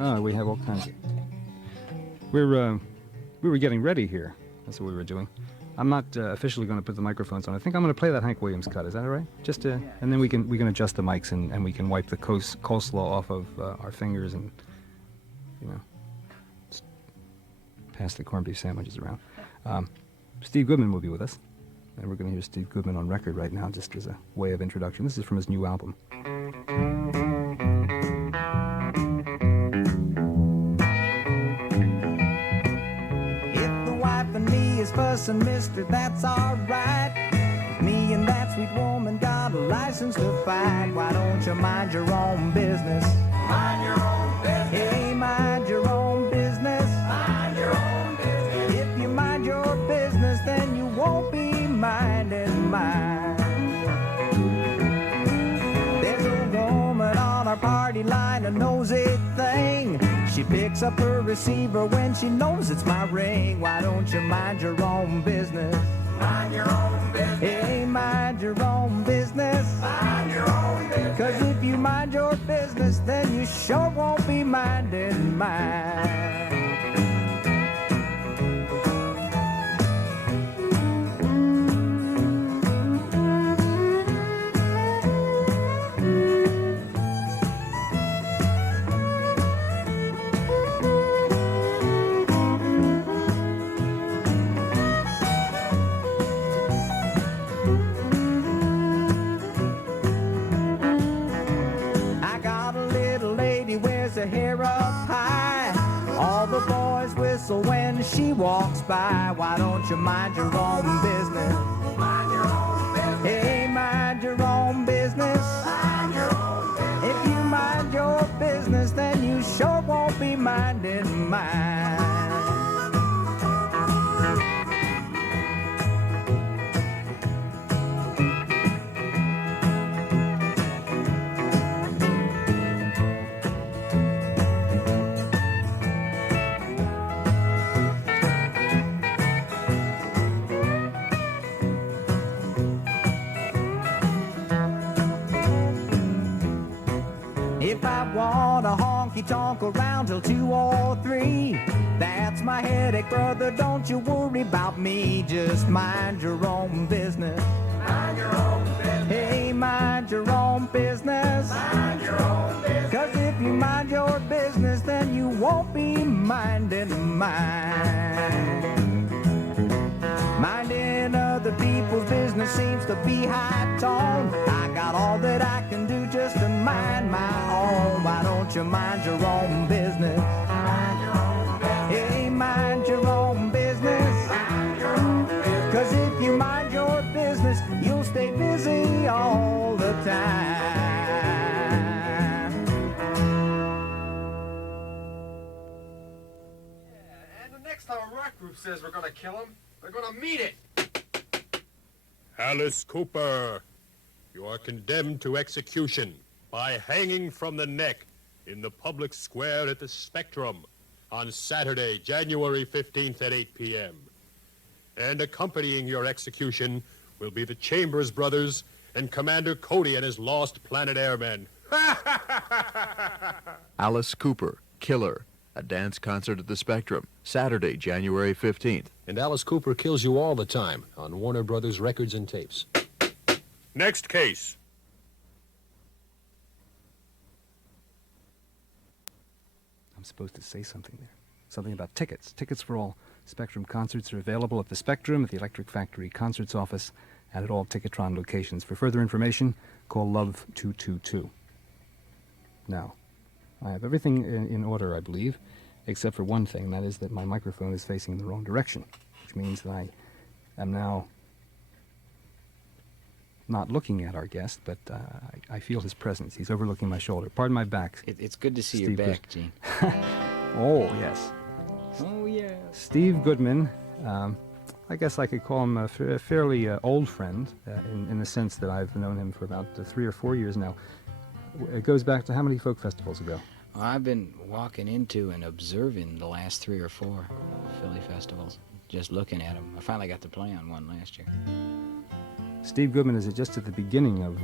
Oh, we have all kinds of... We were getting ready here. That's what we were doing. I'm not officially going to put the microphones on. I think I'm going to play that Hank Williams cut. Is that all right? Just to, and then we can adjust the mics and we can wipe the coleslaw off of our fingers and, you know, pass the corned beef sandwiches around. Steve Goodman will be with us, and we're going to hear Steve Goodman on record right now, just as a way of introduction. This is from his new album. Fussing, mister, that's alright. Me and that sweet woman got a license to fight. Why don't you mind your own business? Mind your own business. Hey, mind your own business. Mind your own business. If you mind your business, then you won't be minding mine. There's a woman on our party line, a nosy thing. She picks up her receiver when she knows it's my ring. Why don't you mind your own business? Mind your own business. Hey, mind your own business. Mind your own business. 'Cause if you mind your business, then you sure won't be minding mine. Her hair up high, all the boys whistle when she walks by. Why don't you mind your own business? Mind your own business. Hey, mind your own business. Mind your own business. If you mind your business, then you sure won't be minding mine. If I want a honky-tonk around till 2 or 3, that's my headache, brother, don't you worry about me. Just mind your own business. Mind your own business. Hey, mind your own business. Mind your own business. 'Cause if you mind your business, then you won't be minding mine. Minding other people's business seems to be high tone. I got all that I can do just to mind my own. Why don't you mind your own business? Mind your own business. Hey, mind your own business. Mind your own business. 'Cause if you mind your business, you'll stay busy all the time. Yeah, and the next time a rock group says we're gonna kill him, we're gonna meet it. Alice Cooper, you are condemned to execution by hanging from the neck in the public square at the Spectrum on Saturday, January 15th at 8 p.m. And accompanying your execution will be the Chambers brothers and Commander Cody and his Lost Planet Airmen. Alice Cooper, Killer, a dance concert at the Spectrum, Saturday, January 15th. And Alice Cooper kills you all the time on Warner Brothers records and tapes. Next case. I'm supposed to say something there. Something about tickets. Tickets for all Spectrum concerts are available at the Spectrum, at the Electric Factory Concerts Office, and at all Ticketron locations. For further information, call Love 222. Now, I have everything in order, I believe, except for one thing, that is that my microphone is facing in the wrong direction, which means that I am now not looking at our guest, but I feel his presence. He's overlooking my shoulder. Pardon my back. It's good to see Steve your back, Gene. Oh, yes. Oh, yeah. Steve Goodman. I guess I could call him a fairly old friend, in the sense that I've known him for about 3 or 4 years now. It goes back to how many folk festivals ago? Well, I've been walking into and observing the last 3 or 4 Philly festivals, just looking at them. I finally got to play on one last year. Steve Goodman is just at the beginning of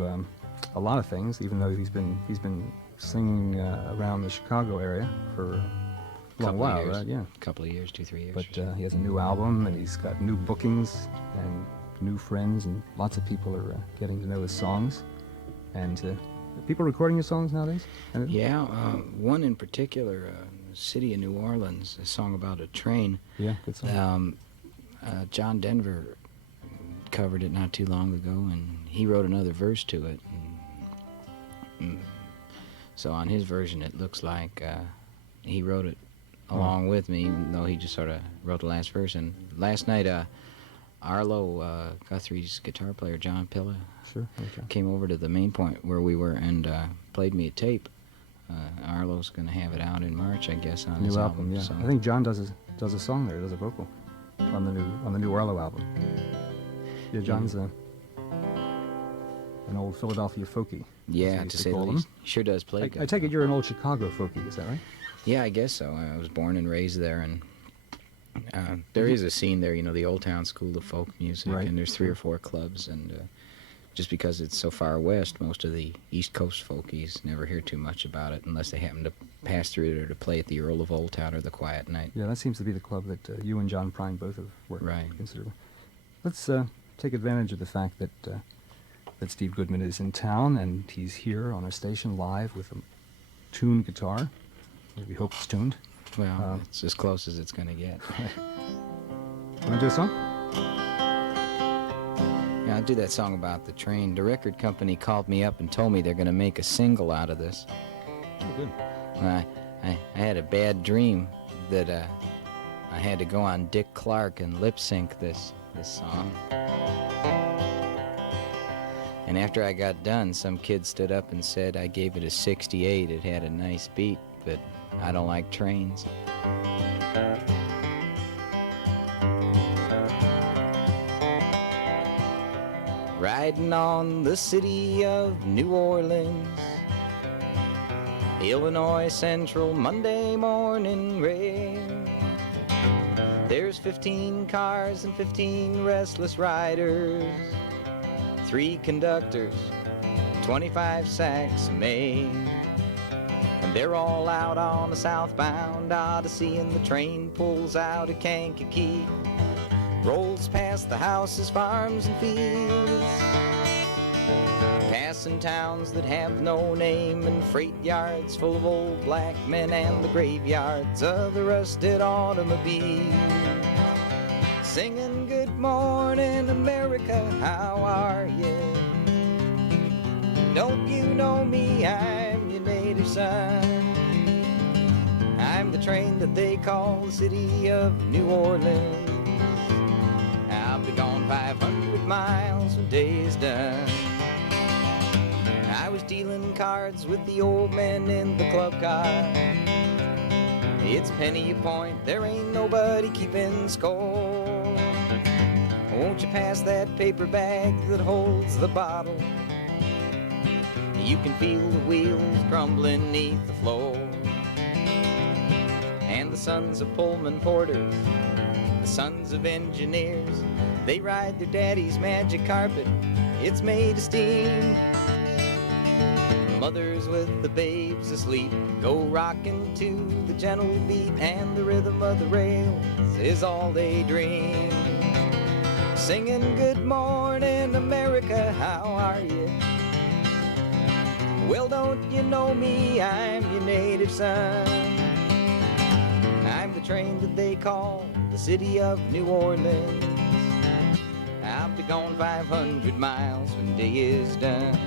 a lot of things, even though he's been singing around the Chicago area for a long while, right? Yeah. A couple of years, 2-3 years. But he has a new album, and he's got new bookings and new friends, and lots of people are getting to know his songs. And are people recording your songs nowadays? Yeah, one in particular, City of New Orleans, a song about a train. Yeah, good song. John Denver covered it not too long ago, and he wrote another verse to it. So on his version, it looks like he wrote it along with me, even though he just sort of wrote the last verse. And last night, Arlo Guthrie's guitar player, John Pilla, came over to the main point where we were and played me a tape. Arlo's going to have it out in March, I guess, on his new album. Yeah, so. I think John does a song there, does a vocal on the new Arlo album. Yeah, John's an old Philadelphia folkie. Yeah, to say the least. He sure does play good. I take it you're an old Chicago folkie, is that right? Yeah, I guess so. I was born and raised there, and there is a scene there, the Old Town School of Folk Music, right. And there's 3 or 4 clubs, and just because it's so far west, most of the East Coast folkies never hear too much about it unless they happen to pass through it or to play at the Earl of Old Town or the Quiet Night. Yeah, that seems to be the club that you and John Prine both have worked considerably. Let's take advantage of the fact that Steve Goodman is in town, and he's here on our station live with a tuned guitar. We hope it's tuned. Well, it's as close as it's going to get. Want to do a song? Yeah, I'll do that song about the train. The record company called me up and told me they're going to make a single out of this. Oh, good. I had a bad dream that I had to go on Dick Clark and lip sync this song. And after I got done, some kid stood up and said I gave it a 68. It had a nice beat, but I don't like trains. Riding on the city of New Orleans, Illinois Central Monday morning rail. There's 15 cars and 15 restless riders, 3 conductors, 25 sacks of mail. And they're all out on a southbound odyssey, and the train pulls out of Kankakee, rolls past the houses, farms, and fields, passing towns that have no name, and freight yards full of old black men, and the graveyards of the rusted automobiles, singing good morning America, how are you? Don't you know me, I'm your native son. I'm the train that they call the city of New Orleans. I'll be gone 500 miles when day is done. I was dealing cards with the old men in the club car. It's penny a point, there ain't nobody keeping score. Won't you pass that paper bag that holds the bottle? You can feel the wheels crumbling neath the floor. And the sons of Pullman porters, the sons of engineers, they ride their daddy's magic carpet, it's made of steam. Mothers with the babes asleep go rocking to the gentle beat, and the rhythm of the rails is all they dream. Singing good morning America, how are you? Well, don't you know me, I'm your native son. I'm the train that they call the city of New Orleans. I'll be gone 500 miles when day is done.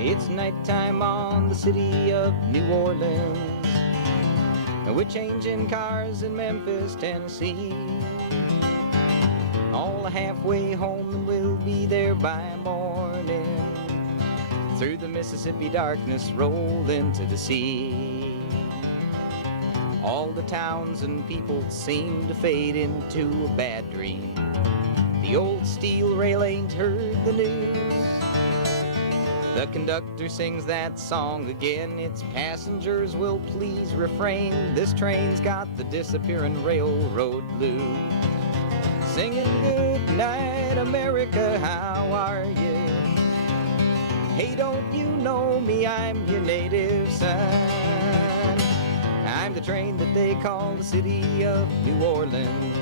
It's nighttime on the city of New Orleans. We're changing cars in Memphis, Tennessee. All halfway home, and we'll be there by morning. Through the Mississippi darkness, roll into the sea. All the towns and people seem to fade into a bad dream. The old steel rail ain't heard the news. The conductor sings that song again. Its passengers will please refrain. This train's got the disappearing railroad blues. Singing good night, America, how are you? Hey, don't you know me? I'm your native son. I'm the train that they call the city of New Orleans.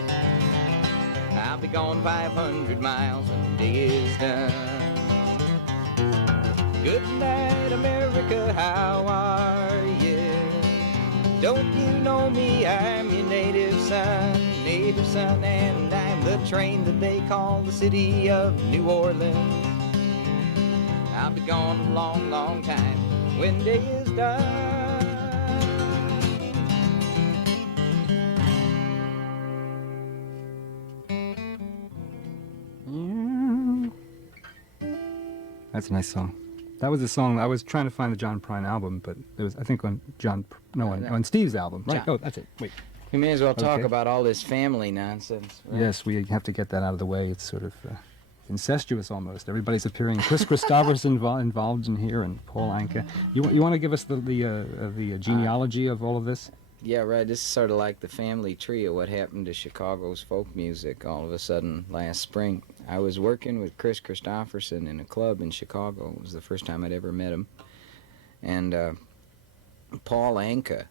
I'll be gone 500 miles when the day is done. Good night, America, how are you? Don't you know me? I'm your native son, and I'm the train that they call the city of New Orleans. I'll be gone a long, long time when day is done. That's a nice song. That was a song. I was trying to find the John Prine album, but it was, I think, on on Steve's album. Right. John. Oh, that's it. Wait. We may as well talk Okay. about all this family nonsense. Right? Yes, we have to get that out of the way. It's sort of incestuous almost. Everybody's appearing. Kris Kristofferson involved in here, and Paul Anka. You want to give us the genealogy of all of this? Yeah, right. This is sort of like the family tree of what happened to Chicago's folk music all of a sudden last spring. I was working with Kris Kristofferson in a club in Chicago. It was the first time I'd ever met him. And Paul Anka,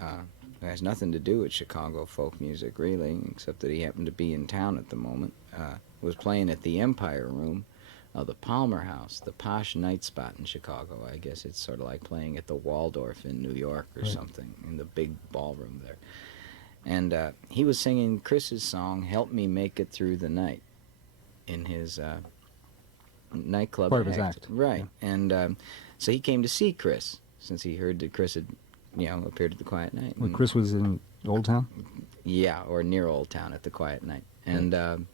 who has nothing to do with Chicago folk music, really, except that he happened to be in town at the moment, was playing at the Empire Room of the Palmer House, the posh night spot in Chicago. I guess it's sort of like playing at the Waldorf in New York or something, in the big ballroom there. And he was singing Chris's song, Help Me Make It Through the Night, in his nightclub Part of his act. Right. Yeah. And so he came to see Kris, since he heard that Kris had, appeared at the Quiet Night. Well, Kris was in Old Town? Yeah, or near Old Town at the Quiet Night. And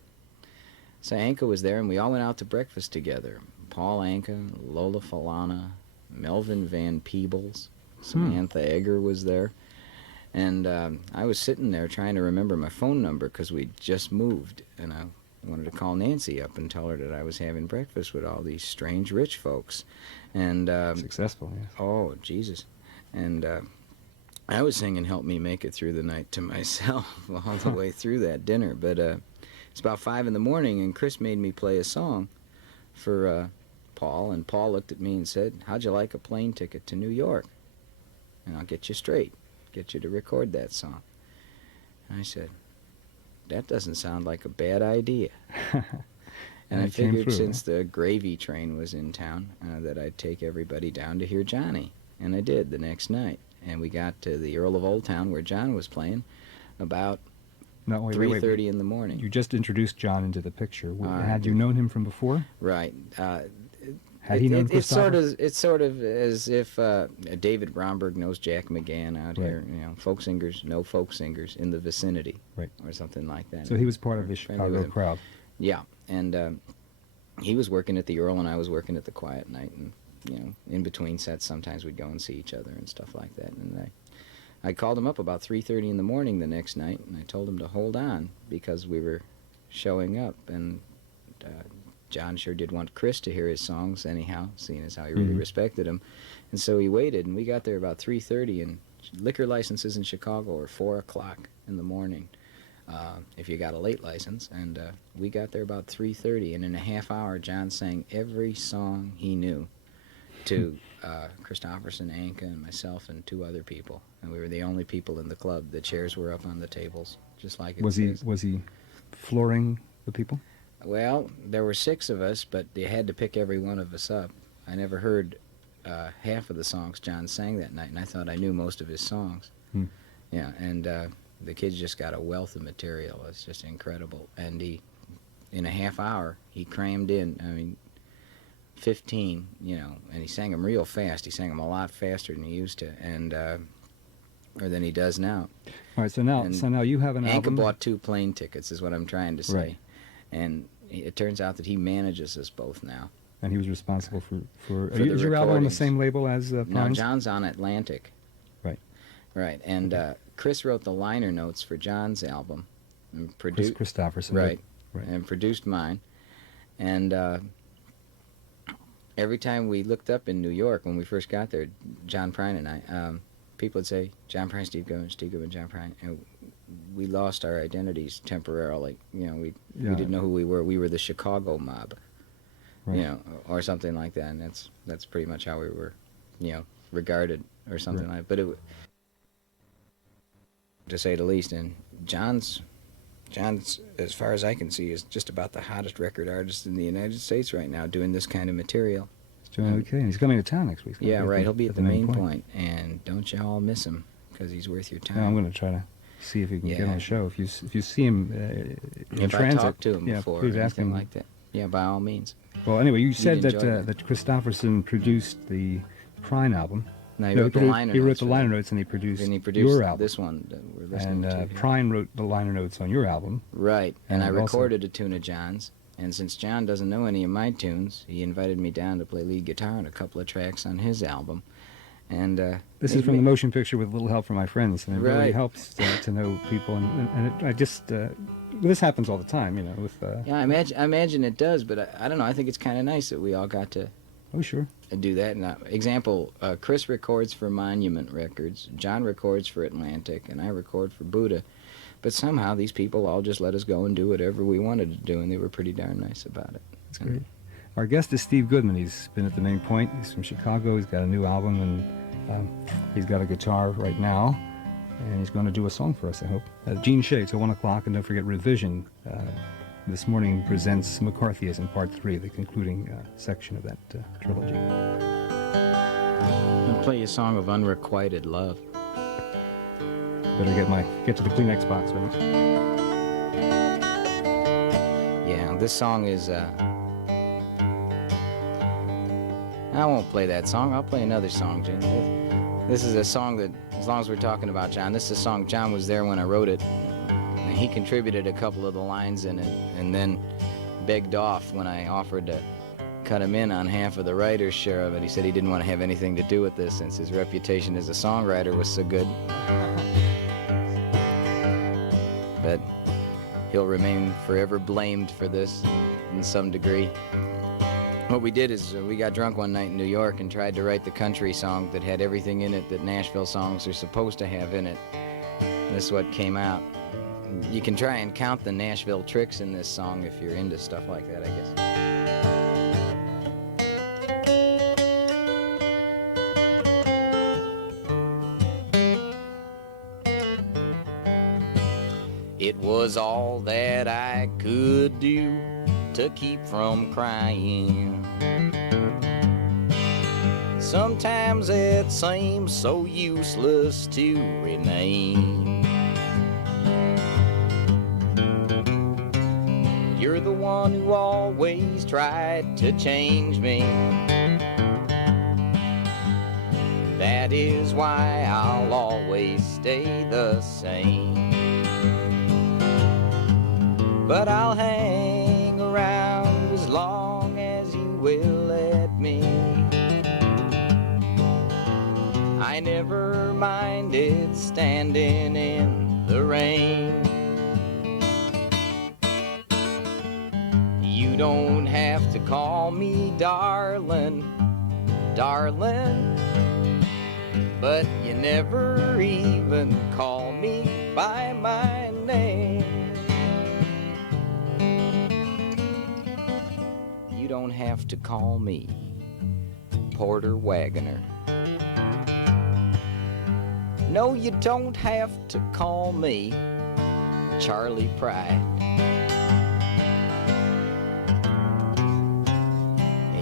so Anka was there, and we all went out to breakfast together. Paul Anka, Lola Falana, Melvin Van Peebles, Samantha Egger was there. And I was sitting there trying to remember my phone number because we'd just moved, and I wanted to call Nancy up and tell her that I was having breakfast with all these strange rich folks. And successful, yes. Oh, Jesus. And I was singing Help Me Make It Through the Night to myself all the way through that dinner. But it's about 5 in the morning, and Kris made me play a song for Paul, and Paul looked at me and said, how'd you like a plane ticket to New York? And I'll get you straight, get you to record that song. And I said, that doesn't sound like a bad idea. And I figured since the gravy train was in town, that I'd take everybody down to hear Johnny. And I did the next night. And we got to the Earl of Old Town where John was playing about 3:30 in the morning. You just introduced John into the picture. Had you known him from before? Right. Had he known it's sort of as if David Bromberg knows Jack McGann out here. Folk singers know folk singers in the vicinity, right, or something like that. So he was part of the Chicago crowd. Yeah, and he was working at the Earl, and I was working at the Quiet Night, and in between sets, sometimes we'd go and see each other and stuff like that. And I called him up about 3:30 in the morning the next night, and I told him to hold on because we were showing up, and John sure did want Kris to hear his songs anyhow, seeing as how he really respected him. And so he waited, and we got there about 3:30, and liquor licenses in Chicago are 4 o'clock in the morning if you got a late license. And we got there about 3:30, and in a half hour, John sang every song he knew to Kristofferson, Anka, and myself, and 2 other people. And we were the only people in the club. The chairs were up on the tables, just like it says. Was he flooring the people? Well, there were 6 of us, but you had to pick every one of us up. I never heard half of the songs John sang that night, and I thought I knew most of his songs. Yeah, and the kids just got a wealth of material. It's just incredible. And in a half hour, he crammed in, 15, and he sang them real fast. He sang them a lot faster than he used to, and or than he does now. All right, so now you have an album. Anka bought 2 plane tickets, is what I'm trying to say. Right. And it turns out that he manages us both now. And he was responsible for the is your album on the recordings. same label as No, Prine's? John's on Atlantic. Right. Right, and Kris wrote the liner notes for John's album. And Kris Kristofferson. Right, Right. and produced mine. And every time we looked up in New York when we first got there, John Prine and I, people would say, John Prine, Steve Goodman, John Prine. And we lost our identities temporarily. You know, we didn't know who we were. We were the Chicago mob, Right. you know, or something like that. And that's pretty much how we were, you know, regarded or something like that. But it, to say the least, and John's, as far as I can see, is just about the hottest record artist in the United States right now, doing this kind of material. He's doing okay, and he's coming to town next week. Yeah, right. He'll be at the main point, and don't you all miss him, because he's worth your time. Yeah, I'm going to try to see if he can get on the show. If you see him in if transit, I talked to him before, please or ask anything him. like that. Yeah, by all means. Well, anyway, you said You'd that enjoy that Kristofferson produced the Prine album. No, he wrote the liner He wrote notes the for liner that. notes, and he produced Your your album. this one that we're listening And to here. Prine wrote the liner notes on your album. Right, and I and also- recorded a tune of John's, and since John doesn't know any of my tunes, he invited me down to play lead guitar on a couple of tracks on his album. And This is from the motion picture with a little help from my friends, and it really Right. helps to know people. I just this happens all the time, you know. With yeah, I imagine it does, but I don't know. I think it's kind of nice that we all got to oh sure, do that. And, example, Kris records for Monument Records, John records for Atlantic, and I record for Buddha. But somehow these people all just let us go and do whatever we wanted to do, and they were pretty darn nice about it. that's great. Our guest is Steve Goodman. He's been at the Main Point. He's from Chicago. He's got a new album, and he's got a guitar right now, and he's going to do a song for us, I hope. Gene Shay till 1 o'clock, and don't forget Revision. This morning presents McCarthyism Part 3, the concluding section of that trilogy. I'll play you a song of unrequited love. Better get to the Kleenex box, right? Yeah, this song is, I won't play that song. I'll play another song, Gene. This is a song that, as long as we're talking about John, this is a song, John was there when I wrote it. And he contributed a couple of the lines in it, and then begged off when I offered to cut him in on half of the writer's share of it. He said he didn't want to have anything to do with this since his reputation as a songwriter was so good. But he'll remain forever blamed for this in some degree. What we did is we got drunk one night in New York and tried to write the country song that had everything in it that Nashville songs are supposed to have in it. This is what came out. You can try and count the Nashville tricks in this song if you're into stuff like that, I guess. It was all that I could do to keep from crying. Sometimes it seems so useless to remain. You're the one who always tried to change me. That is why I'll always stay the same. But I'll hang around as long as you will let me. I never minded standing in the rain. You don't have to call me darling, darling, but you never even call me by my name. You don't have to call me Porter Wagoner. No, you don't have to call me Charlie Pride.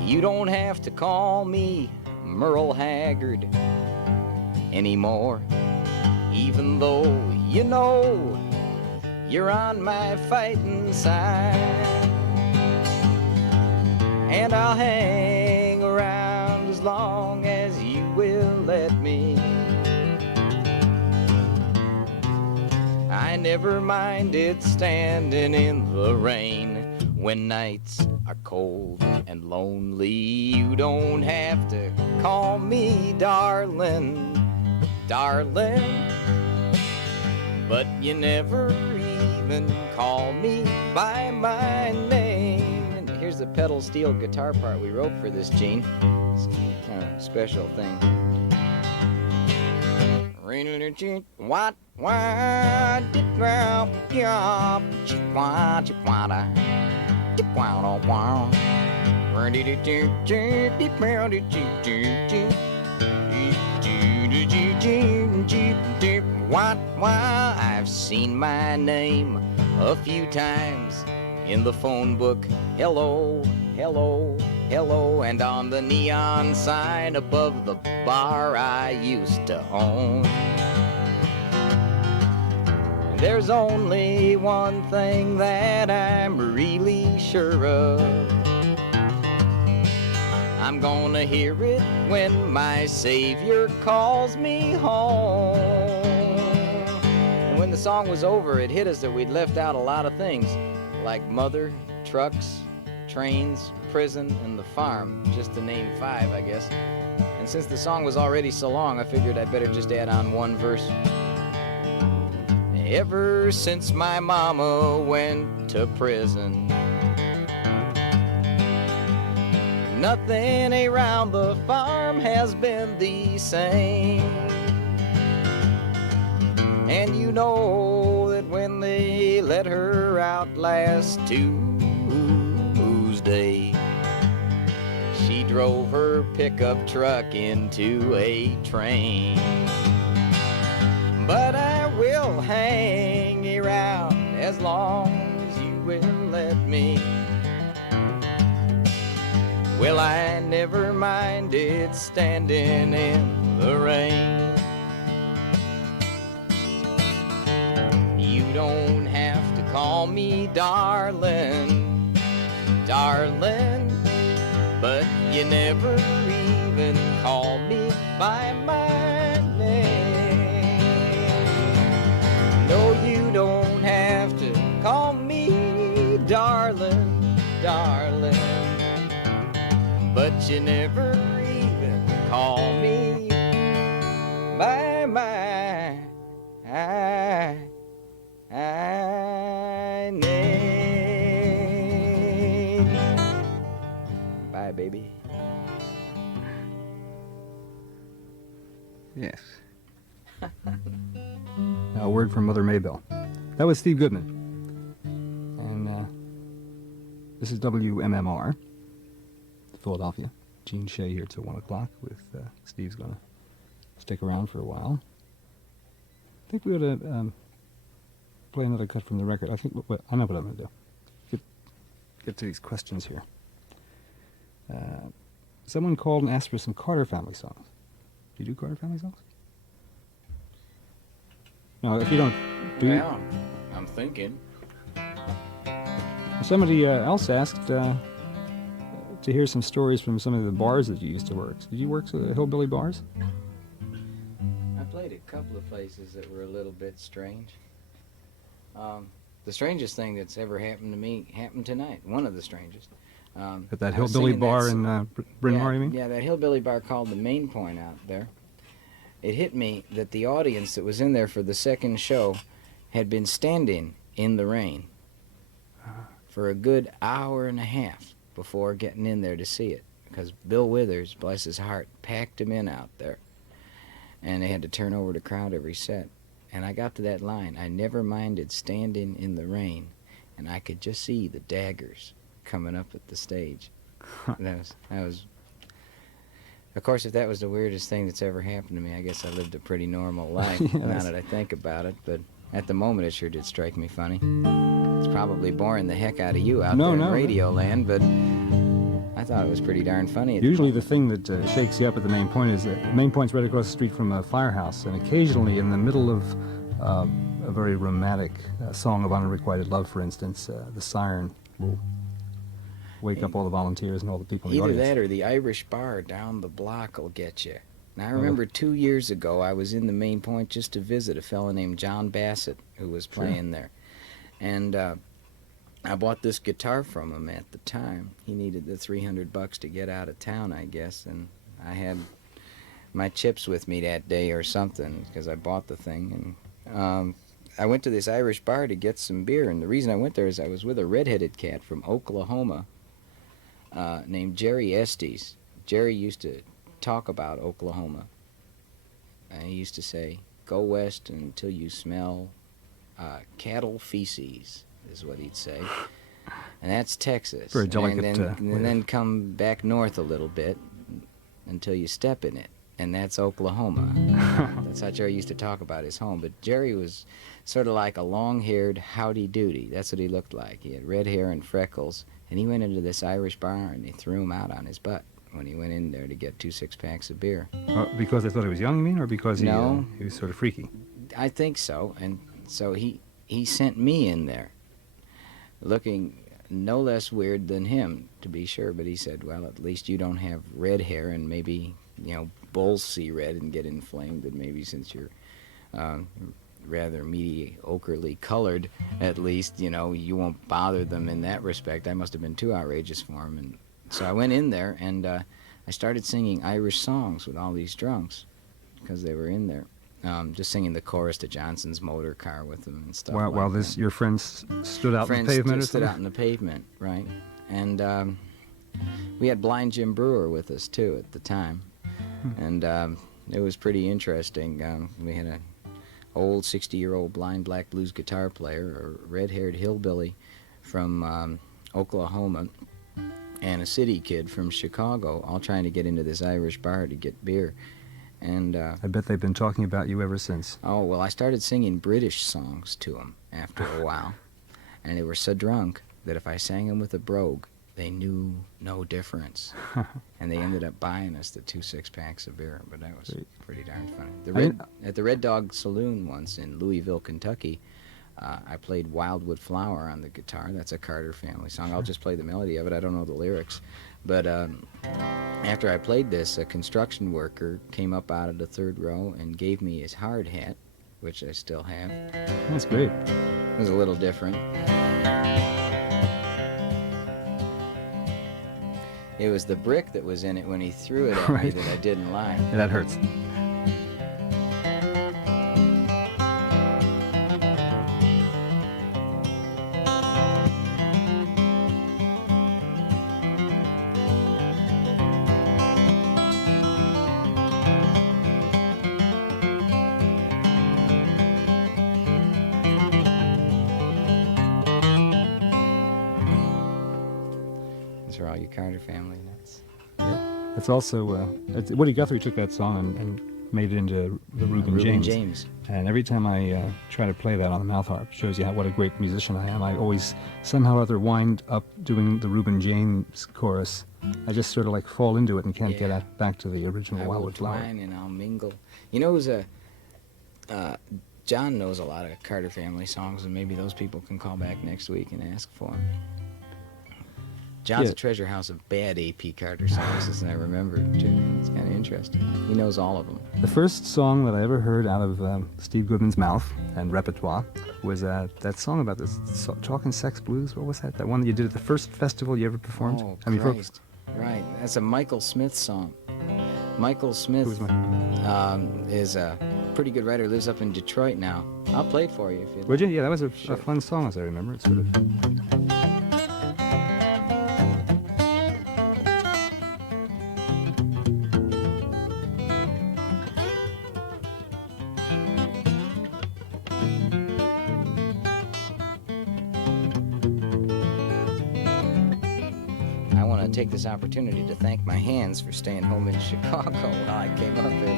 You don't have to call me Merle Haggard anymore, even though you know you're on my fighting side. And I'll hang around as long as you will let me. I never minded standing in the rain when nights are cold and lonely. You don't have to call me darling, darling, but you never even call me by my name. And here's the pedal steel guitar part we wrote for this, Gene. It's kind of a special thing. What? I've seen my name a few times in the phone book. Hello, hello, hello, and on the neon sign above the bar I used to own. There's only one thing that I'm really sure of. I'm gonna hear it when my Savior calls me home. And when the song was over, it hit us that we'd left out a lot of things, like mother, trucks, trains, prison, and the farm, just to name 5, I guess. And since the song was already so long, I figured I'd better just add on one verse. Ever since my mama went to prison, nothing around the farm has been the same. And you know that when they let her out last Tuesday, she drove her pickup truck into a train. But I will hang around as long as you will let me. Well, I never minded standing in the rain. You don't have to call me darling, darling, but you never even call me by my name. No, you don't have to call me darling, darling, but you never even call me by my name. Bye, baby. Yes. Now, a word from Mother Maybelle. That was Steve Goodman. And this is WMMR, Philadelphia. Gene Shay here till 1 o'clock with Steve's going to stick around for a while. I think we ought to play another cut from the record. I think, well, I know what I'm going to do. Get to these questions here. Someone called and asked for some Carter family songs. Do you do Carter family songs? No, if you don't do... Well, I'm thinking. Somebody else asked to hear some stories from some of the bars that you used to work. Did you work at the Hillbilly Bars? I played a couple of places that were a little bit strange. The strangest thing that's ever happened to me happened tonight. One of the strangest. At that Hillbilly Bar in Bryn Mawr, you mean? Yeah, that Hillbilly Bar called the Main Point out there. It hit me that the audience that was in there for the second show had been standing in the rain for a good hour and a half before getting in there to see it, because Bill Withers, bless his heart, packed him in out there, and they had to turn over the crowd every set. And I got to that line, I never minded standing in the rain, and I could just see the daggers coming up at the stage. That was of course, if that was the weirdest thing that's ever happened to me, I guess I lived a pretty normal life. Yes. Now that I think about it, but at the moment it sure did strike me funny. It's probably boring the heck out of you out there in radio land, but I thought it was pretty darn funny. Usually the thing that shakes you up at the Main Point is that the Main Point's right across the street from a firehouse, and occasionally in the middle of a very romantic song of unrequited love, for instance, the siren will wake up all the volunteers and all the people in the Either audience. that or the Irish bar down the block will get you. Now, I remember 2 years ago I was in the Main Point just to visit a fellow named John Bassett who was playing there. And I bought this guitar from him at the time. He needed the $300 to get out of town, I guess, and I had my chips with me that day or something, because I bought the thing. And I went to this Irish bar to get some beer, and the reason I went there is I was with a redheaded cat from Oklahoma named Jerry Estes. Jerry used to talk about Oklahoma. And he used to say, "Go west until you smell cattle feces," is what he'd say. And that's Texas. Very delicate. And then come back north a little bit until you step in it. And that's Oklahoma. That's how Jerry used to talk about his home. But Jerry was sort of like a long-haired howdy-doody. That's what he looked like. He had red hair and freckles. And he went into this Irish bar, and they threw him out on his butt when he went in there to get 2 six-packs of beer. Because they thought he was young, you mean, or because he was sort of freaky? I think so. And so he sent me in there, looking no less weird than him, to be sure. But he said, well, at least you don't have red hair, and maybe, bulls see red and get inflamed, and maybe since you're rather mediocrely colored, at least, you won't bother them in that respect. I must have been too outrageous for him. And so I went in there, and I started singing Irish songs with all these drunks, because they were in there. Just singing the chorus to Johnson's Motor Car with them and stuff. While your friends stood out in the pavement or something? Stood out in the pavement, right. And we had Blind Jim Brewer with us, too, at the time. And it was pretty interesting. We had an old 60-year-old blind black blues guitar player, a red-haired hillbilly from Oklahoma, and a city kid from Chicago, all trying to get into this Irish bar to get beer. And I bet they've been talking about you ever since. Oh, well, I started singing British songs to them after a while. And they were so drunk that if I sang them with a brogue, they knew no difference. And they ended up buying us the 2 six-packs of beer, but that was pretty darn funny. At the Red Dog Saloon once in Louisville, Kentucky, I played Wildwood Flower on the guitar. That's a Carter family song. I'll just play the melody of it. I don't know the lyrics. But after I played this, a construction worker came up out of the third row and gave me his hard hat, which I still have. That's great. It was a little different. It was the brick that was in it when he threw it at me that I didn't like. Yeah, that hurts. All your Carter family nuts. Yeah. It's also Woody Guthrie took that song and made it into the Reuben James. And every time I try to play that on the mouth harp, shows you what a great musician I am. I always somehow or other wind up doing the Reuben James chorus. I just sort of like fall into it and can't get back to the original Wildwood Flower. I will twine and I'll mingle. John knows a lot of Carter family songs, and maybe those people can call back next week and ask for them. John's a treasure house of bad A.P. Carter songs, as I remember, too. It's kind of interesting. He knows all of them. The first song that I ever heard out of Steve Goodman's mouth and repertoire was that song about this Talking Sex Blues. What was that? That one that you did at the first festival you ever performed? Oh, Christ. Right. That's a Michael Smith song. Michael Smith is a pretty good writer, lives up in Detroit now. I'll play it for you if you'd like. Would you? Yeah, that was a fun song, as I remember. It's sort of... Take this opportunity to thank my hands for staying home in Chicago while I came up here.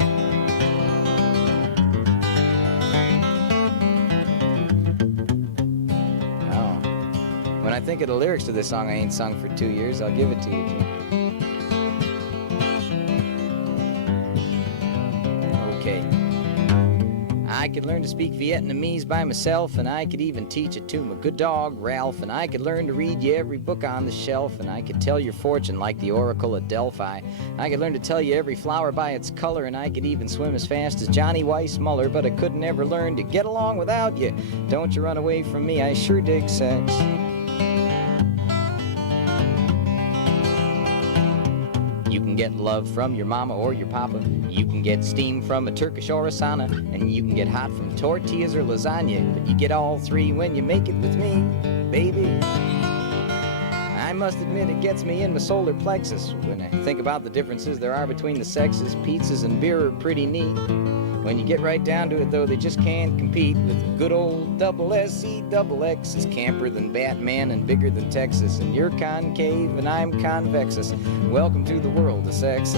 Oh. When I think of the lyrics to this song I ain't sung for 2 years, I'll give it to you, Jim. Okay. I could learn to speak Vietnamese by myself, and I could even teach it to my good dog, Ralph, and I could learn to read you every book on the shelf, and I could tell your fortune like the Oracle of Delphi. I could learn to tell you every flower by its color, and I could even swim as fast as Johnny Weissmuller, but I could never learn to get along without you. Don't you run away from me, I sure dig sex. You can get love from your mama or your papa. You can get steam from a Turkish or a sauna. And you can get hot from tortillas or lasagna. But you get all three when you make it with me, baby. I must admit it gets me in my solar plexus when I think about the differences there are between the sexes. Pizzas and beer are pretty neat. When you get right down to it, though, they just can't compete with good old double S-E double X. Is camper than Batman and bigger than Texas. And you're concave and I'm convexus. Welcome to the world of sexes.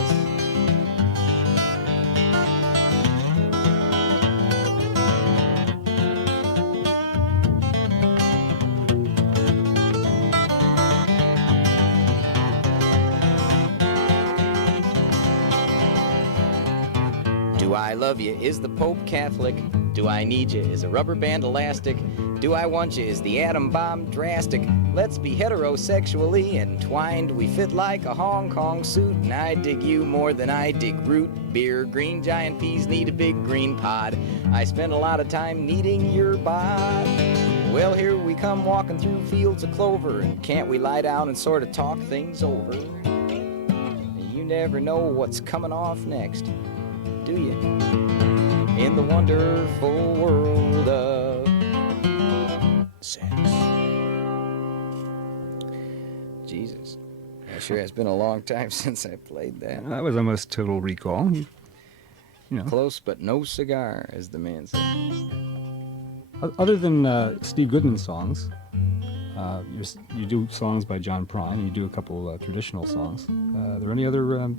Do I love you? Is the Pope Catholic? Do I need you? Is a rubber band elastic? Do I want you? Is the atom bomb drastic? Let's be heterosexually entwined. We fit like a Hong Kong suit, and I dig you more than I dig root beer. Green giant peas need a big green pod. I spend a lot of time kneading your bod. Well, here we come walking through fields of clover, and can't we lie down and sort of talk things over? You never know what's coming off next, do you? In the wonderful world of sex. Jesus. It sure has been a long time since I played that. That was almost total recall. You know. Close but no cigar, as the man said. Other than Steve Goodman songs, you do songs by John Prine. You do a couple traditional songs. Are there any other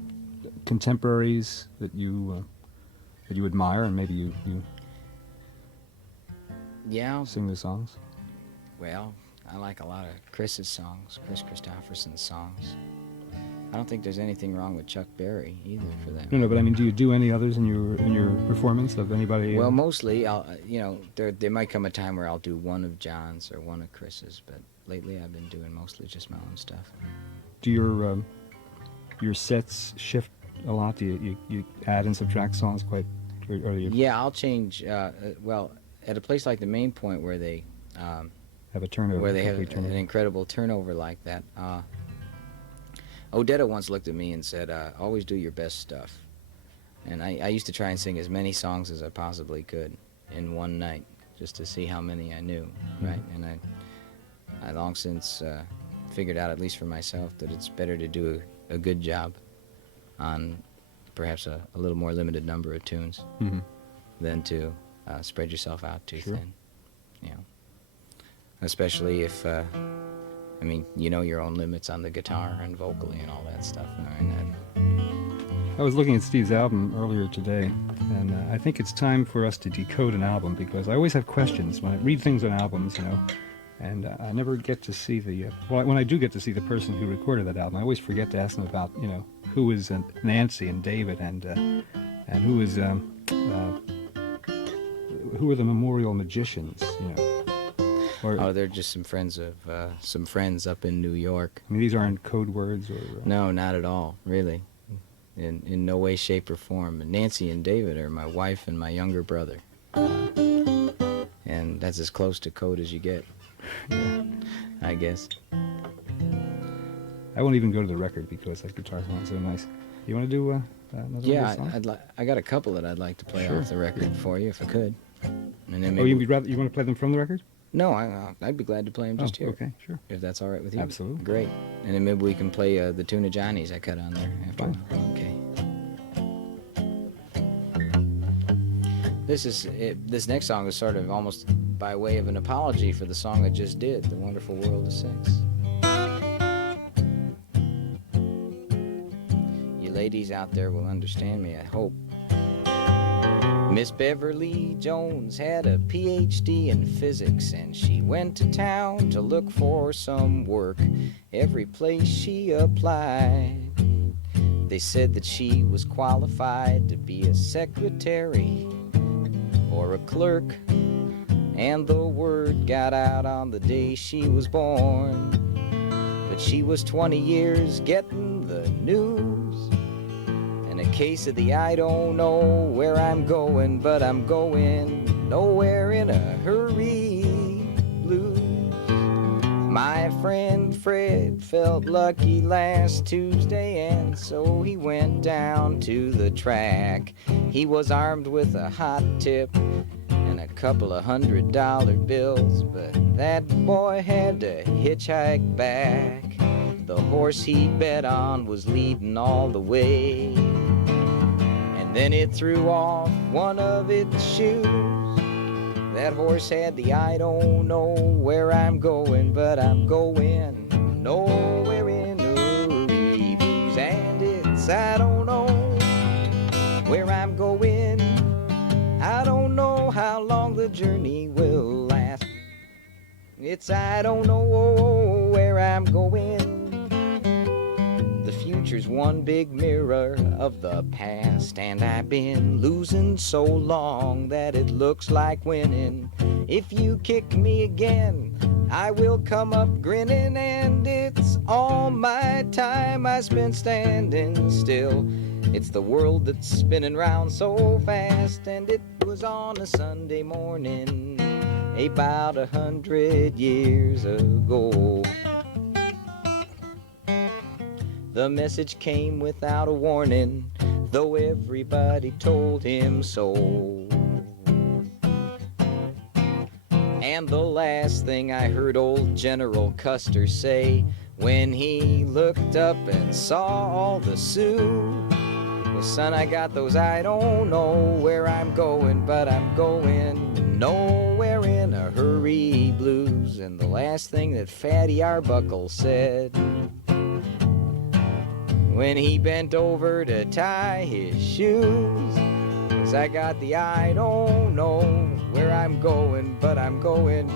contemporaries that you admire, and maybe you sing the songs? Well, I like a lot of Kris's songs, Kris Kristofferson's songs. I don't think there's anything wrong with Chuck Berry either, for that. No, but I mean, do you do any others in your performance of anybody? Well, mostly, there might come a time where I'll do one of John's or one of Kris's, but lately I've been doing mostly just my own stuff. Do your sets shift a lot? Do you add and subtract songs quite? Or you Yeah, I'll change. Well, at a place like the Main Point where they have a turnover, where they have an incredible turnover like that. Odetta once looked at me and said, always do your best stuff. And I used to try and sing as many songs as I possibly could in one night, just to see how many I knew, right? And I long since figured out, at least for myself, that it's better to do a good job on perhaps a little more limited number of tunes than to spread yourself out too thin, you know. Especially if, I mean, you know your own limits on the guitar and vocally and all that stuff. I was looking at Steve's album earlier today, and I think it's time for us to decode an album, because I always have questions when I read things on albums, you know, and I never get to see the, when I do get to see the person who recorded that album, I always forget to ask them about, you know, who is Nancy and David, and who is, who are the memorial magicians, you know. Or, they're just some friends up in New York. I mean, these aren't code words, or no, not at all, really, in no way, shape, or form. Nancy and David are my wife and my younger brother, and that's as close to code as you get, I guess. I won't even go to the record because that guitar sounds so nice. You want to do another? Yeah, song? I got a couple that I'd like to play off the record for you if I could. And then maybe you want to play them from the record? No, I'd be glad to play them just here. Okay, sure. If that's all right with you. Absolutely. Great. And then maybe we can play the tune of Johnny's I cut on there after. Fine. Okay. This next song is sort of almost by way of an apology for the song I just did, The Wonderful World of Sex. You ladies out there will understand me, I hope. Miss Beverly Jones had a PhD in physics, and she went to town to look for some work. Every place she applied, they said that she was qualified to be a secretary or a clerk, and the word got out on the day she was born. But she was 20 years getting the news. In a case of the I don't know where I'm going, but I'm going nowhere in a hurry blues. My friend Fred felt lucky last Tuesday, and so he went down to the track. He was armed with a hot tip and a couple of $100 bills, but that boy had to hitchhike back. The horse he bet on was leading all the way, and then it threw off one of its shoes. That horse had the I don't know where I'm going, but I'm going nowhere in the blues. And it's I don't know where I'm going. I don't know how long the journey will last. It's I don't know where I'm going. The future's one big mirror of the past, and I've been losing so long that it looks like winning. If you kick me again, I will come up grinning, and it's all my time I spent standing still. It's the world that's spinning round so fast, and it was on a Sunday morning about 100 years ago. The message came without a warning, though everybody told him so. And the last thing I heard old General Custer say when he looked up and saw all the Sioux was, son, I got those I don't know where I'm going, but I'm going nowhere in a hurry blues. And the last thing that Fatty Arbuckle said when he bent over to tie his shoes was, I got the I don't know where I'm going, but I'm going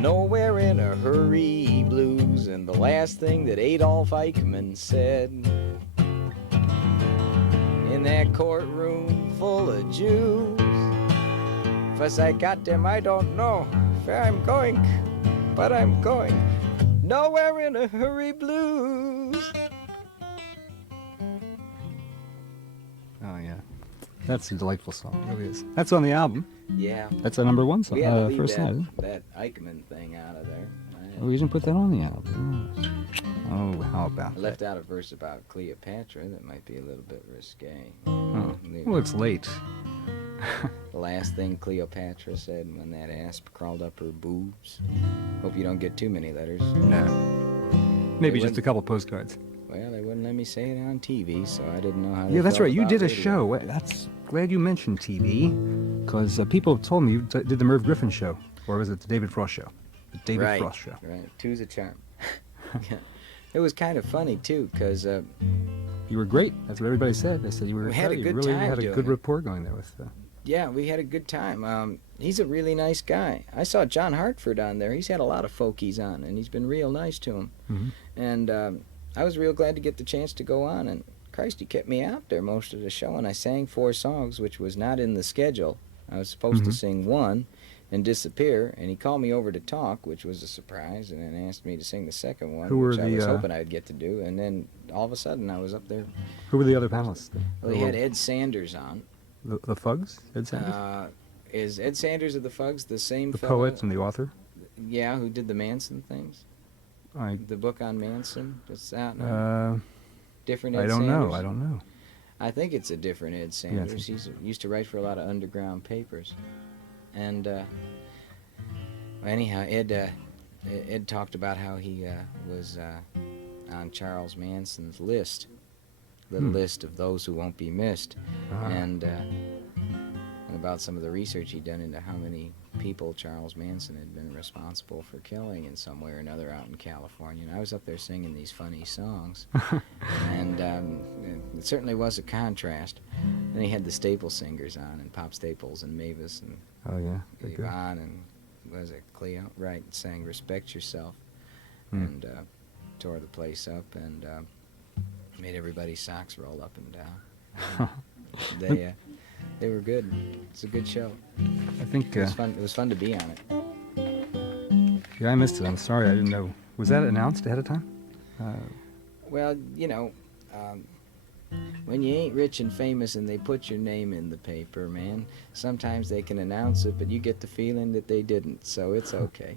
nowhere in a hurry blues. And the last thing that Adolf Eichmann said in that courtroom full of Jews was, I got them I don't know where I'm going, but I'm going nowhere in a hurry blues. Oh, yeah. That's a delightful song. It really is. That's on the album. Yeah. That's a number one song. We had to leave first that, side. that Eichmann thing out of there. Oh, you didn't put that on the album. Oh, how about I left out a verse about Cleopatra that might be a little bit risque. Oh, well, it's late. The last thing Cleopatra said when that asp crawled up her boobs. Hope you don't get too many letters. No. Maybe just a couple postcards. Well, they wouldn't let me say it on TV, so I didn't know how they Yeah, that's felt right. You about did a radio. show. That's glad you mentioned TV, because people have told me you did the Merv Griffin show, or was it the David Frost show? The David Right, Frost show. right. Two's a charm. Yeah. It was kind of funny, too, because You were great. That's what everybody said. They said you were. We had a great. good You really time had a doing good it. rapport going there with. yeah, we had a good time. He's a really nice guy. I saw John Hartford on there. He's had a lot of folkies on, and he's been real nice to him. Mm-hmm. And I was real glad to get the chance to go on, and Christ, he kept me out there most of the show, and I sang 4 songs, which was not in the schedule. I was supposed to sing 1 and disappear, and he called me over to talk, which was a surprise, and then asked me to sing the second one, Who were which I the, was hoping I'd get to do, and then all of a sudden I was up there. Who were the other panelists? Well, he had Ed Sanders on. The Fugs? Ed Sanders? Is Ed Sanders of the Fugs the same the fellow? poet and the author? Yeah, who did the Manson things? The book on Manson that's out now? Different Ed I don't Sanders? know. I don't know. I think it's a different Ed Sanders. He used to write for a lot of underground papers. And anyhow, Ed talked about how he was on Charles Manson's list, the list of those who won't be missed, and about some of the research he'd done into how many people Charles Manson had been responsible for killing in some way or another out in California. And I was up there singing these funny songs, and it certainly was a contrast. Then he had the Staples singers on, and Pop Staples and Mavis and Yvonne and was it Cleo? Right, sang "Respect Yourself," and tore the place up and made everybody's socks roll up and down. They were good. It's a good show. I think it was fun. It was fun to be on it. Yeah, I missed it. I'm sorry. I didn't know. Was that announced ahead of time? Well, you know, when you ain't rich and famous and they put your name in the paper, man, sometimes they can announce it, but you get the feeling that they didn't, so it's okay.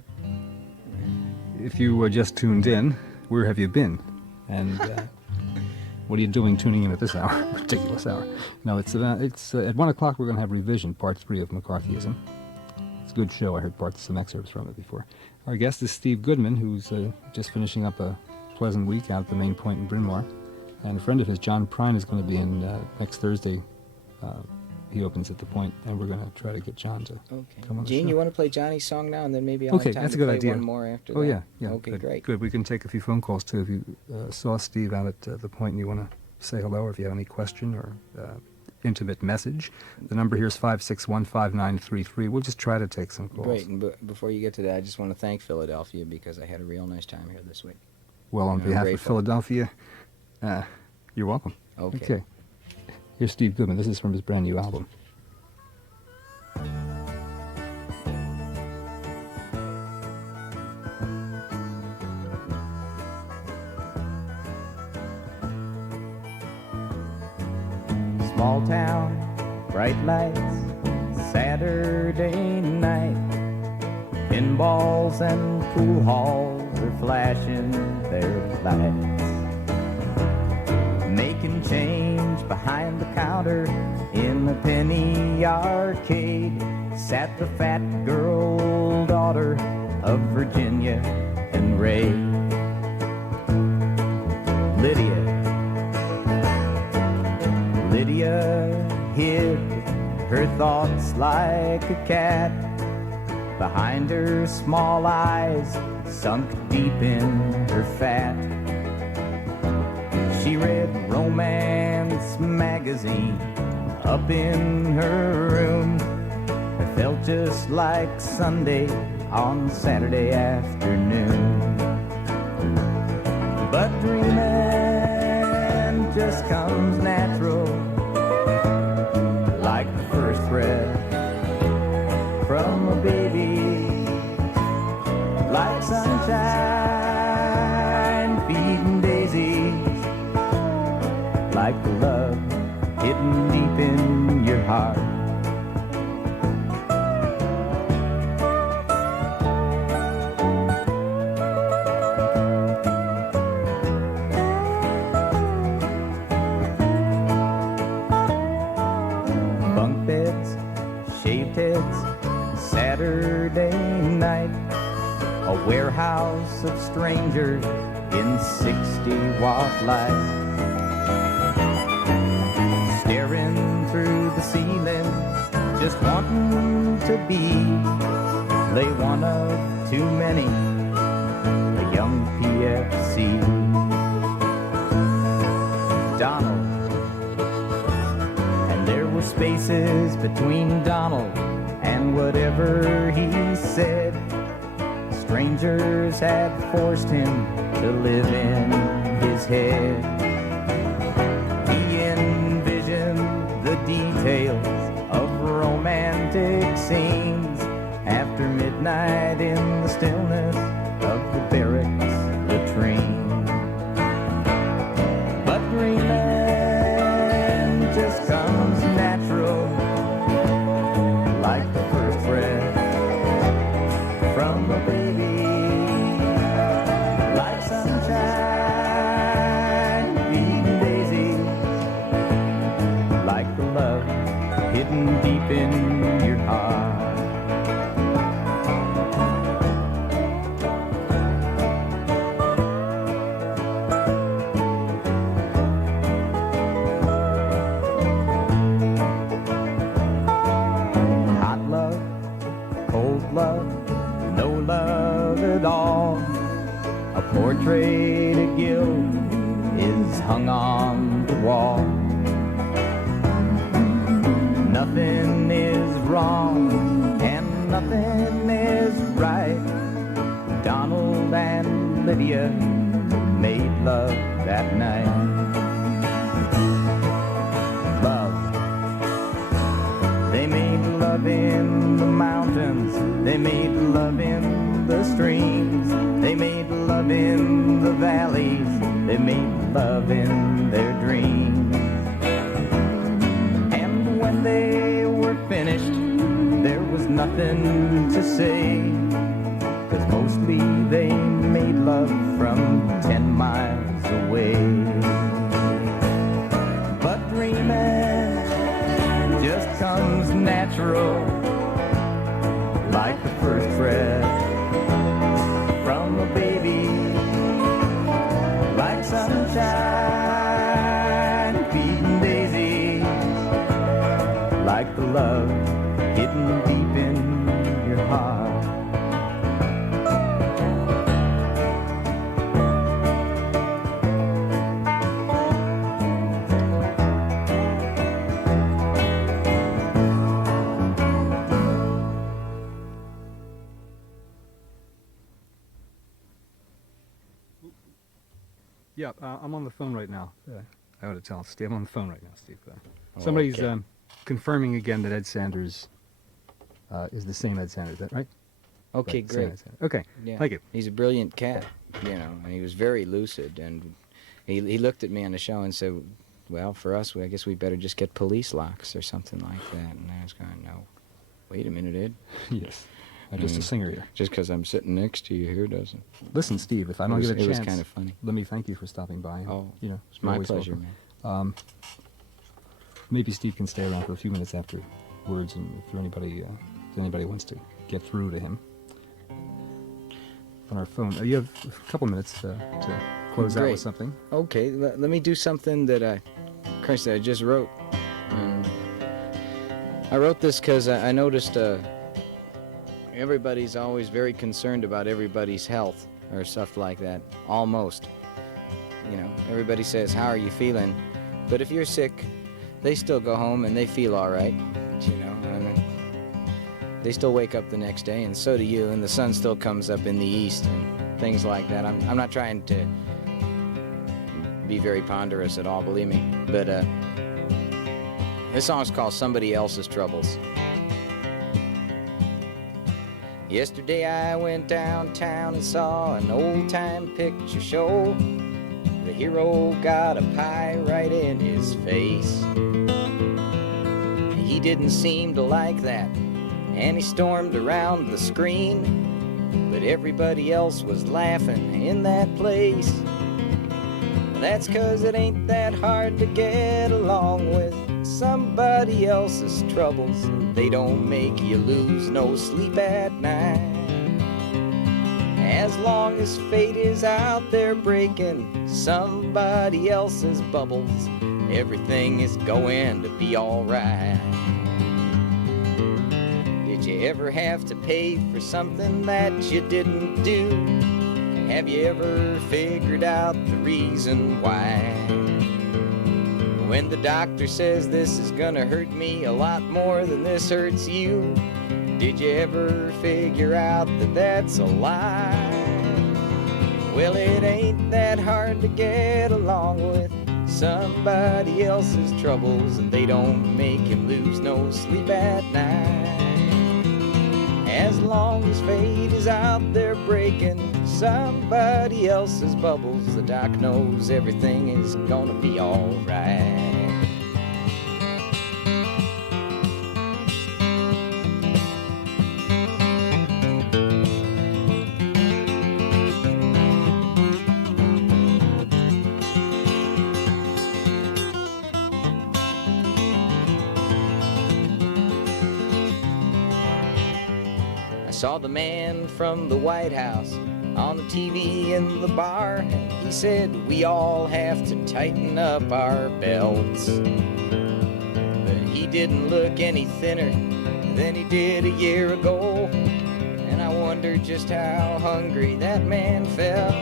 if you just tuned in, where have you been? And what are you doing tuning in at this hour? Ridiculous hour. No, it's at 1 o'clock we're going to have Revision, Part 3 of McCarthyism. It's a good show. I heard some excerpts from it before. Our guest is Steve Goodman, who's just finishing up a pleasant week out at the Main Point in Bryn Mawr. And a friend of his, John Prine, is going to be in next Thursday. He opens at the Point, and we're going to try to get John to come on the Gene, show. you want to play Johnny's song now, and then maybe I'll have time that's to a good play idea. one more after that? Oh, yeah. Okay, good, great. Good. We can take a few phone calls, too. If you saw Steve out at the Point and you want to say hello, or if you have any question or intimate message, the number here is 561-5933. We'll just try to take some calls. Great, and before you get to that, I just want to thank Philadelphia because I had a real nice time here this week. Well, on I'm behalf grateful. of Philadelphia, you're welcome. Okay. Here's Steve Goodman. This is from his brand new album. Small town, bright lights, Saturday night. Pinballs and pool halls are flashing their lights. Making change behind the counter in the penny arcade sat the fat girl, daughter of Virginia and Raitt. Lydia hid her thoughts like a cat behind her small eyes, sunk deep in her fat. She read romance magazine up in her room. It felt just like Sunday on Saturday afternoon. But dreaming just comes natural, like the first breath from a baby, like sunshine feeding daisies, like the love hidden deep in your heart. Bunk beds, shaved heads, Saturday night, a warehouse of strangers in 60-watt light, staring through the ceiling, just wanting to be, they one of too many, a young PFC. Donald, and there were spaces between Donald and whatever he said. Strangers had forced him to live in his head. He envisioned the details of romantic scenes after midnight in the stillness of the barracks latrine. But dreaming just comes natural, like the first breath from a baby, like sunshine feeding daisies, like the love hidden deep in your heart. Hot love, cold love, no love at all. A portrait of Gil is hung on the wall. Nothing is wrong and nothing is right. Donald and Lydia made love that night. Love. They made love in the mountains. They made love in the streams. They made love in the valleys. They made love in their dreams. And when they were finished, there was nothing to say, 'cause mostly they made love hidden deep in your heart. Yeah, I'm on the phone right now. I ought to tell Steve. I'm on the phone right now, Steve. Somebody's Okay. confirming again that Ed Sanders is the same Ed Sanders. Is that right? Okay, Right, same great. Ed Sanders. Okay, Yeah. thank you. He's a brilliant cat, you know, and he was very lucid. And he looked at me on the show and said, well, for us, I guess we better just get police locks or something like that. And I was going, no, wait a minute, Ed. Yes, I'm just a singer here. Just because I'm sitting next to you here doesn't. Listen, Steve, if I don't It was- get a it was chance, kinda funny. let me thank you for stopping by. And, Oh, you know, it's you're my always pleasure, welcome. man. Maybe Steve can stay around for a few minutes afterwards, and if anybody wants to get through to him on our phone. You have a couple minutes to close out Great. with something. Okay, let me do something that I just wrote. I wrote this because I noticed everybody's always very concerned about everybody's health or stuff like that. Almost. You know, everybody says, how are you feeling? But if you're sick, they still go home and they feel all right, you know. And they still wake up the next day, and so do you, and the sun still comes up in the east and things like that. I'm not trying to be very ponderous at all, believe me. But this song's called Somebody Else's Troubles. Yesterday I went downtown and saw an old-time picture show. The hero got a pie right in his face. He didn't seem to like that, and he stormed around the screen. But everybody else was laughing in that place. That's 'cause it ain't that hard to get along with somebody else's troubles. They don't make you lose no sleep at night. As long as fate is out there breaking somebody else's bubbles, everything is going to be alright. Did you ever have to pay for something that you didn't do? Have you ever figured out the reason why? When the doctor says this is gonna hurt me a lot more than this hurts you, did you ever figure out that that's a lie? Well, it ain't that hard to get along with somebody else's troubles, and they don't make him lose no sleep at night. As long as fate is out there breaking somebody else's bubbles, the doc knows everything is gonna be alright. Saw the man from the White House on the TV in the bar, and he said we all have to tighten up our belts. But he didn't look any thinner than he did a year ago, and I wonder just how hungry that man felt.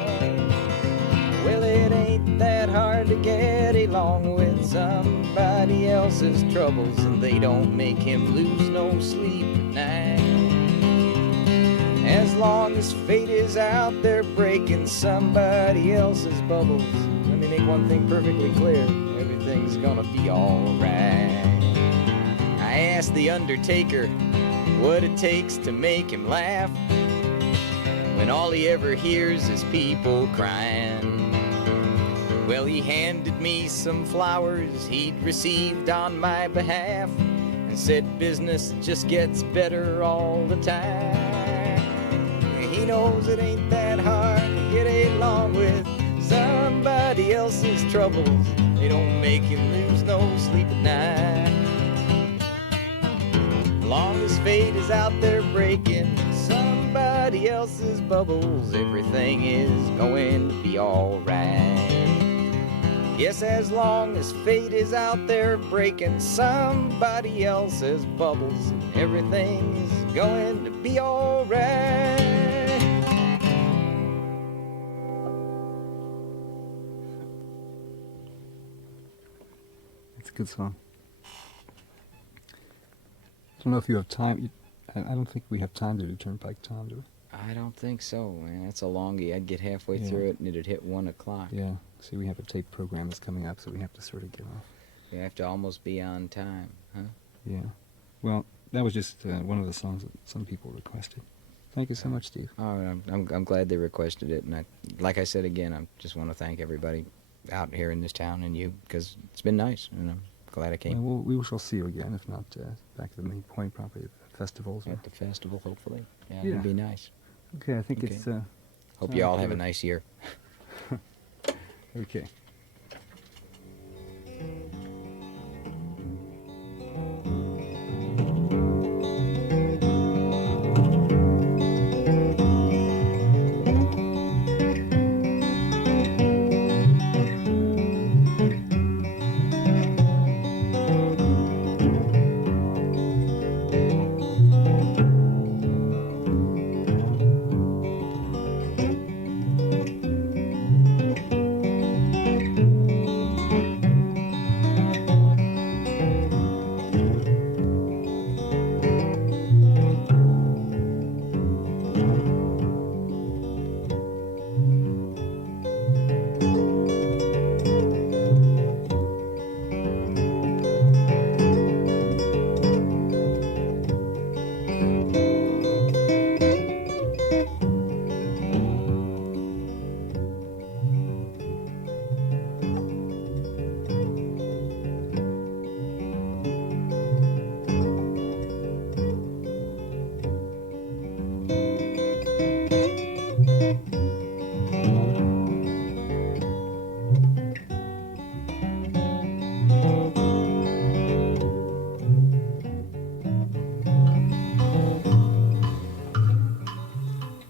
Well, it ain't that hard to get along with somebody else's troubles, and they don't make him lose no sleep at night. As long as fate is out there breaking somebody else's bubbles, let me make one thing perfectly clear, everything's gonna be alright. I asked the undertaker what it takes to make him laugh when all he ever hears is people crying. Well, he handed me some flowers he'd received on my behalf and said business just gets better all the time. He knows it ain't that hard to get along with somebody else's troubles. They don't make him lose no sleep at night. As long as fate is out there breaking somebody else's bubbles, everything is going to be alright. Yes, as long as fate is out there breaking somebody else's bubbles, everything is going to be alright. It's a good song. I don't know if you have time. I don't think we have time to do Turnpike Tom, do we? I don't think so, man. That's a longie. I'd get halfway through it and it'd hit 1 o'clock. Yeah. See, we have a tape program that's coming up, so we have to sort of get off. You have to almost be on time, huh? Yeah. Well, that was just one of the songs that some people requested. Thank you so much, Steve. Oh, I'm glad they requested it, and like I said again, I just want to thank everybody out here in this town and you, because it's been nice, and I'm glad I came. Well, we shall see you again, if not back at the main point, probably at the festivals. At the festival, hopefully. Yeah, Yeah. it'd be nice. Okay, I think Okay. it's... Hope you all have a nice year. Okay.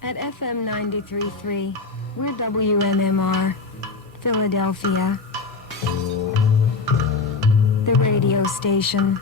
At FM 93.3, we're WMMR, Philadelphia, the radio station.